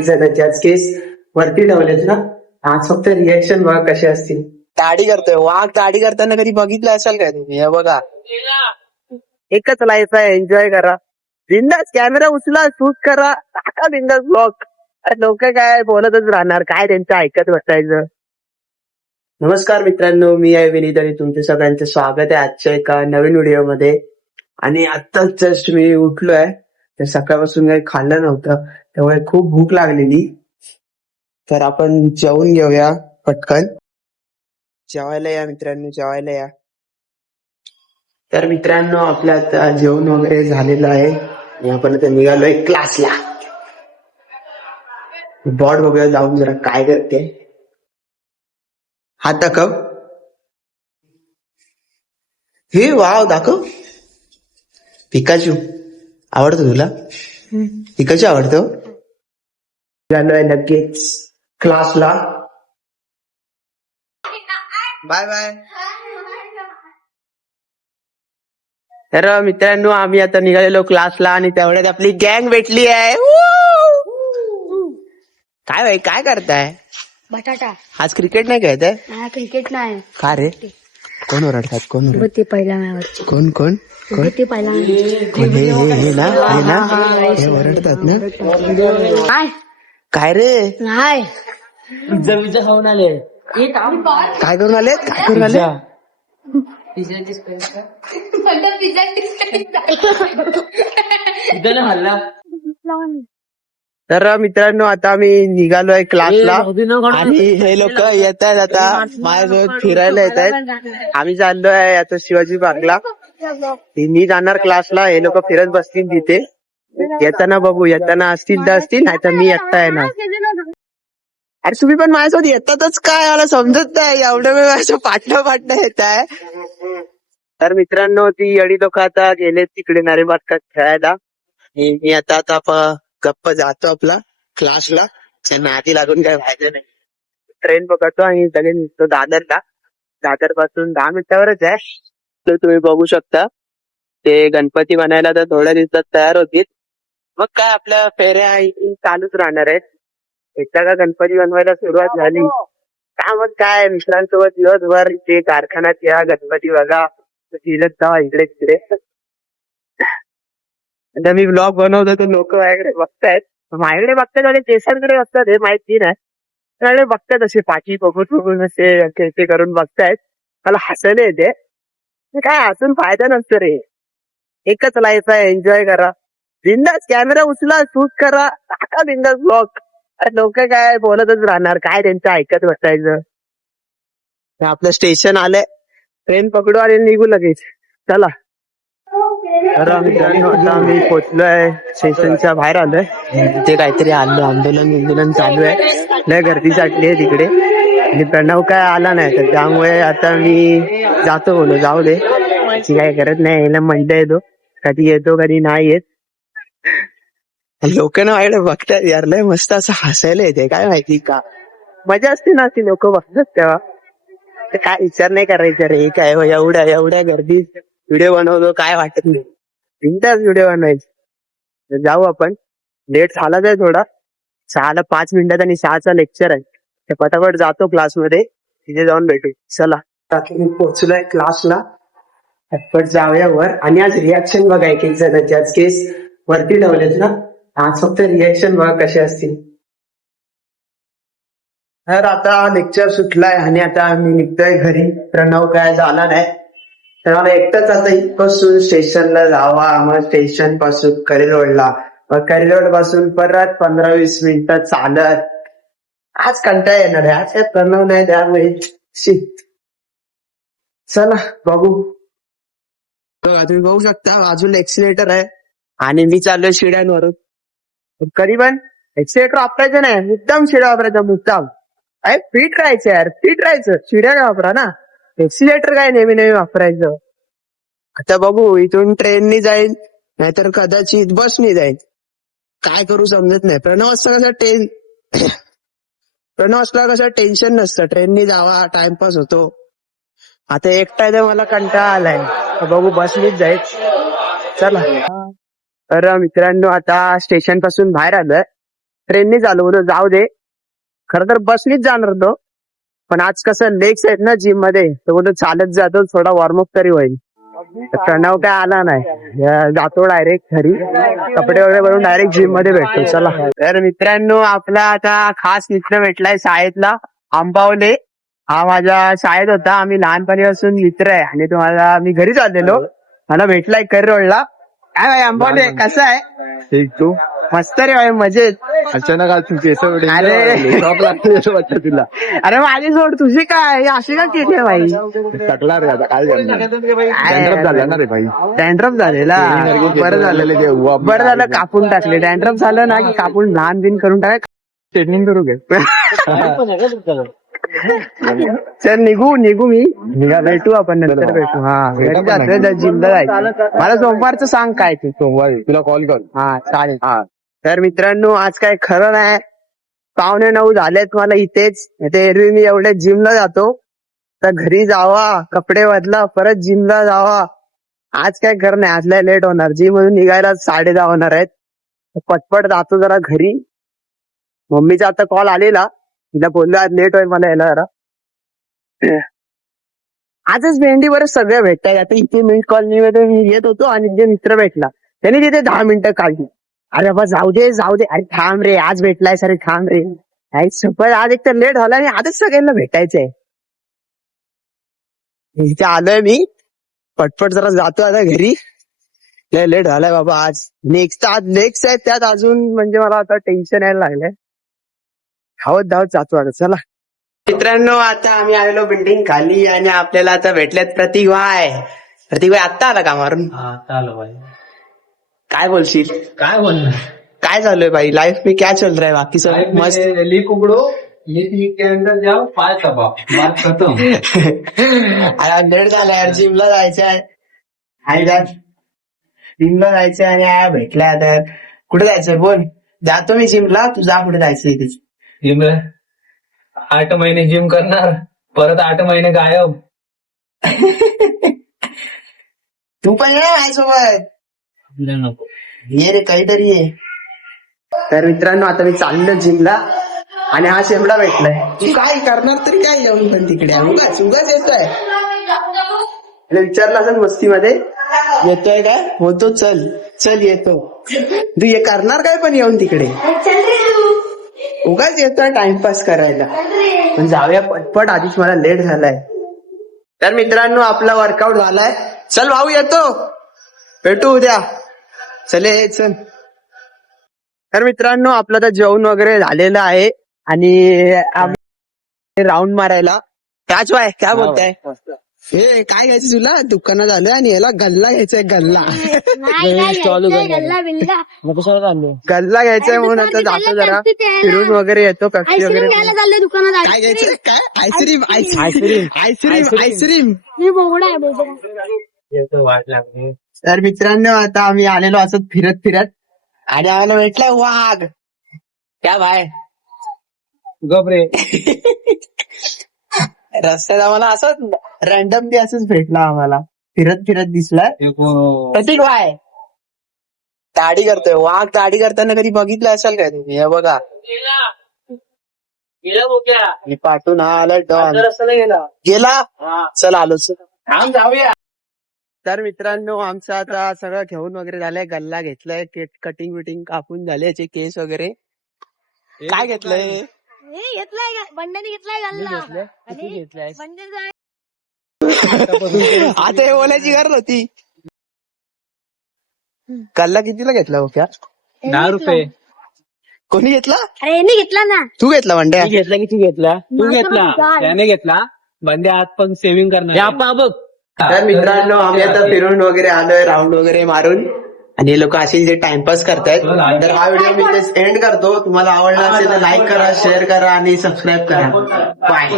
त्याच केस वरती ठेवलेत ना. आज फक्त रिएक्शन बघा कसे असतील. दाढी करतोय वाघ. दाढी करताना कधी बघितलं असेल काय तुम्ही? हे बघा, एकच लाईफ आहे, एन्जॉय करा. बिंदास कॅमेरा उचला, शूट करा, टाका बिंदास ब्लॉग. लोक काय बोलतच राहणार, काय त्यांचं ऐकत बसायचं. नमस्कार मित्रांनो, मी आहे विनीत आणि तुमच्या सगळ्यांचं स्वागत आहे आजच्या एका नवीन व्हिडिओमध्ये. आणि आत्ताच जस्ट मी उठलोय, तर सकाळपासून काही खाल्लं नव्हतं, त्यामुळे खूप भूक लागलेली. तर आपण जेवून घेऊया पटकन. जेवायला या मित्रांनो, जेवायला या. तर मित्रांनो, आपलं आता जेवण वगैरे झालेलं आहे आणि आपण आता निघालोय क्लासला. बॉड बघूया जाऊन जरा काय करते. हात दाखव. हे वाव, दाखव. पिकाचू आवडतो तुला? पिकाचू आवडतो. निघालोय लगेच क्लासला. Bye bye. तर मित्रांनो, आम्ही आता निघालेलो क्लासला आणि तेवढ्यात आपली गँग भेटली आहे. काय भाई, काय करताय? बटाटा. आज क्रिकेट नाही खेळत आहे? क्रिकेट नाही. का रे? कोण ओरडतात? कोण ओरडतात? ते पहिला मॅच. कोण कोण कोण? ते पहिला कोण? हे ना हे ओरडतात ना. नाही काय रे? नाही. पिझ्झा खाऊन आले. काय करून आले? काय करून आले? पिझ्झा हल्ला. तर मित्रांनो, आता आम्ही निघालोय क्लासला आणि हे लोक येत आहेत आता माझ्यासोबत फिरायला येत आहेत. आम्ही चाललोय आता शिवाजी पार्कला. मी जाणार क्लासला, हे लोक फिरत बसतील तिथे. येताना बघू, येताना असतील तर असतील, नाही तर मी एकटा येणार. अरे तुम्ही पण माझ्यासोबत येतातच काय? मला समजत नाही, एवढं वेळ माझ्या पाठणं येत आहे. तर मित्रांनो, ती येडी लोक आता गेले तिकडे नारेबादकात खेळायला. मी आता गप्प जातो आपला क्लासला. त्यांना आधी लागून काय व्हायचं नाही. ट्रेन पकडतो आणि लगेच निघतो दादरला. दादर पासून 10 मिनिटावरच आहे. तर तुम्ही बघू शकता, ते गणपती बनायला तर थोड्या दिवसात तयार होतील. मग काय आपल्या फेऱ्या चालूच राहणार आहेत. एकदा का गणपती बनवायला सुरुवात झाली का मग काय मित्रांसोबत दिवसभर ते कारखान्यात या, गणपती बघा, फिरत जा इकडे तिकडे. आता मी ब्लॉग बनवतो तर लोक माझ्याकडे बघतायत. माझ्याकडे बघतात आणि केसांकडे बघतात हे माहिती नाही. त्याकडे बघतात असे पाठी बघून असे ते करून बघतायत. मला हसायला येते. काय हसून फायदा नसतो रे. एकच लाईफ आहे, एन्जॉय करा. बिंदास कॅमेरा उचला, शूट करा, टाका बिंदास ब्लॉग. लोक काय बोलतच राहणार, काय त्यांचं ऐकत बसायचं. आपलं स्टेशन आलंय, ट्रेन पकडू आणि निघू लगेच. चला. तर मित्रांनो, आता आम्ही पोहोचलोय, स्टेशनच्या बाहेर आलोय. ते काहीतरी आंदोलन चालू आहे. लय गर्दी साठली आहे तिकडे आणि प्रणव काय आला नाही, तर त्यामुळे आता मी जातो. बोलो जाऊ दे, काय करत नाही. याला म्हणता येतो, कधी येतो कधी नाही येत. लोक ना माझ्याकडे बघतात यार, लय मस्त असं हसायला येते. काय माहिती का मजा असते ना, ती लोक बघतात तेव्हा. तर काय विचार नाही करायचं रे, काय एवढ्या गर्दीत व्हिडिओ बनवतो, काय वाटत नाही. बिनधास्त व्हिडिओ बनवायचे. जाऊ आपण. लेट झालाच आहे थोडा, 6ला 5 मिनिटात आणि 6चा लेक्चर आहे. तर पटापट जातो क्लासमध्ये, तिथे जाऊन भेटू. चला. मी पोहोचलोय क्लासला, पटपट जाऊया वर. आणि आज रिॲक्शन बघा, एक जणांचे आज केस वरती ठेवलेत ना. आज फक्त रिॲक्शन बघा कसे असतील. तर आता लेक्चर सुटलाय आणि आता मी निघतोय घरी. प्रणव काय झाला नाही, तर मला एकटाच आता इथपासून स्टेशनला जावा. मग स्टेशन पासून करी रोडला, मग करी रोड पासून परत 15-20 मिनिटं चालत. आज कंटाळा येणार आहे. आज काय प्रणव नाही त्यामुळे. चला बघू. तुम्ही बघू शकता बाजूला एक्सिलेटर आहे आणि मी चाललोय शिड्यांवरून. कधी पण एक्सिलेटर वापरायचं नाही, मुद्दाम शिड्या वापरायचा, मुद्दाम. फिट राहायचं यार, फिट राहायचं. शिड्या वापरा ना, एक्सिलेटर काय नेहमी वापरायचं. आता बघू, इथून ट्रेननी जाईल नाहीतर कदाचित बसनी जाईल. काय करू समजत नाही. प्रणव असला कसं टेन्शन नसतं. ट्रेननी जावा, टाइमपास होतो. आता एकटा आहे तर मला कंटाळा आलाय. बघू बसनीच जाईल. चला. तर मित्रांनो, आता स्टेशन पासून बाहेर आलोय ट्रेनने चालू बोललो जाऊ दे. खरं तर बसनीच जाणार होतो, पण आज कसं लेग्स आहेत ना जिम मध्ये, तर बोलतो चालत जातो, थोडा वॉर्मअप तरी होईल. तर प्रणव काय आला नाही, जातो डायरेक्ट घरी, कपडे वगैरे भरून डायरेक्ट जिम मध्ये भेटतो. चला तर मित्रांनो, आपला आता खास मित्र भेटलाय शाळेतला, आंबावले. हा माझ्या शाळेत होता, आम्ही लहानपणीपासून मित्र आहे. आणि तुम्हाला मी घरी चाललेलो, मला भेटलाय करिरोडला. काय भाई आंबावले, कसं आहे? ठीक. तू मस्त रे भाई, मजेत. अचानक आज तुमची अरे. शॉप लागते असं वाटतं तुला. अरे माझी सोड, तुझी काय अशी का केली आहे भाई? टाकला रे आता काय करणार. Dandruff झाला ना रे भाई. डॅन्ड्रफ झालेला, बरं झालं. ते उवा- बरं झालं कापून टाकले. डॅन्ड्रफ झालं ना की कापून लहान बिन करून टाक. स्ट्रेटनिंग करू घे. चल निघू मी, भेटू आपण नंतर भेटू. हा जिमला जायचं. मला सोमवारचं सांग काय ते. सोमवारी तुला कॉल कर. हा चालेल. हा तर मित्रांनो, आज काय खरं नाही, 8:45 झालेत मला इथेच. ते एरवी मी एवढ्या जिमला जातो, तर घरी जावा, कपडे बदला, परत जिमला जावा. आज काय खरं नाही, आज लय लेट होणार. जिम मधून निघायला 10:30 होणार आहेत. पटपट जातो जरा घरी. मम्मीचा आता कॉल आलेला, तिला बोललो आज लेट होईल मला यायला जरा. आजच भेंडीवर सगळं भेटताय. आता इथे मिल्क कॉलनीमध्ये मी येत होतो आणि जे मित्र भेटला त्यांनी तिथे 10 मिनिटं काढली. अरे बाबा जाऊ दे. अरे थांब रे, आज भेटलाय सर, थांब रे. सफर आज एक तर लेट झाला आणि आजच सगळ्यांना भेटायचंय. इथे आलोय मी, पटपट जरा जातो आता घरी. लय लेट झालाय बाबा आज. आज नेक्स्ट आहे, त्यात अजून म्हणजे मला आता टेन्शन यायला लागलंय. धावत जातो आता. चला मित्रांनो, आता आम्ही आलेलो बिल्डिंग खाली आणि आपल्याला आता भेटल्यात प्रतीक भाई. प्रतीक भाई आत्ता आला का मारून? चालू भाई. काय बोलशील? काय बोलणार? काय चालू भाई लाईफ में, क्या चल रहा है बाकी सब मस्त? लीक उघडो, लीक के अंदर जाओ, पाय दबाओ, बात खतम. अरे लेट झाला यार, जिमला जायचंय. जिमला जायचंय आणि भेटलाय आता. कुठे जायचंय बोल? जातो मी जिमला, तू जा कुठे जायचंय तिथे. जिम 8 महिने जिम करणार, परत 8 महिने गायब. तू पण ये माझ्यासोबत. नको. ये रे, काहीतरी ये. तर मित्रांनो, आता मी चाललो जिमला आणि हा शेमडा भेटलाय. तू काय करणार तरी काय येऊन पण तिकडे उगाच येतोय. विचारलं असेल मस्तीमध्ये, येतोय काय? होतो, चल येतो. तू हे करणार काय पण येऊन तिकडे? उगाच येतोय टाइमपास करायला. पण जाऊया पटपट, आधीच मला लेट झालाय. तर मित्रांनो, आपला वर्कआउट झालाय. चल भाऊ, येतो, भेटू उद्या. चल. तर मित्रांनो, आपलं तर जेवण वगैरे झालेलं आहे आणि आम्ही राऊंड मारायला. त्याच वाय काय बोलताय? हे काय घ्यायचं तुला? दुकानात आलोय आणि याला गल्ला घ्यायचाय. गल्ला गल्ला घ्यायचाय म्हणून आता जातो, जरा फिरून वगैरे येतो. पेप्सी वगैरे काय घ्यायचंय? काय? आईस्क्रीम. वाट लागली. तर मित्रांनो, आता आम्ही आलेलो असं फिरत आणि आम्हाला भेटलाय वाघ. क्या भाय गबरे. रस्त्यात आम्हाला असं रॅन्डमली असंच भेटला, आम्हाला फिरत दिसलाय. प्रतीक भाय दाढी करतोय. वाघ दाढी करताना कधी बघितलं असेल काय तुम्ही? हे बघा, मी पाठवून हा आला डॉन गेला. चल आलो, जाऊया. तर मित्रांनो, आमचं आता सगळं घेऊन वगैरे झालंय. गल्ला घेतलाय, कटिंग विटिंग कापून झाले, याचे केस वगैरे. काय घेतलंय? बंड्याने घेतलाय गल्ला. आता हे बोलायची गरज होती. गल्ला कितीला घेतला हो? क्या 10 रुपये. कोणी घेतला? अरे यांनी घेतला ना. तू घेतला बंड्या? घेतला की तू घेतला? तू घेतला, त्याने घेतला. बंदे आत पण सेव्हिंग करणार. बघ. तर मित्रांनो, आम्ही आता फिरून वगैरे आलोय, राऊंड वगैरे मारून, आणि हे लोक असे जे टाइमपास करतायत. तर हा व्हिडिओ मी इथेच एंड करतो. तुम्हाला आवडला असेल तर लाईक करा, शेअर करा आणि सबस्क्राईब करा. बाय.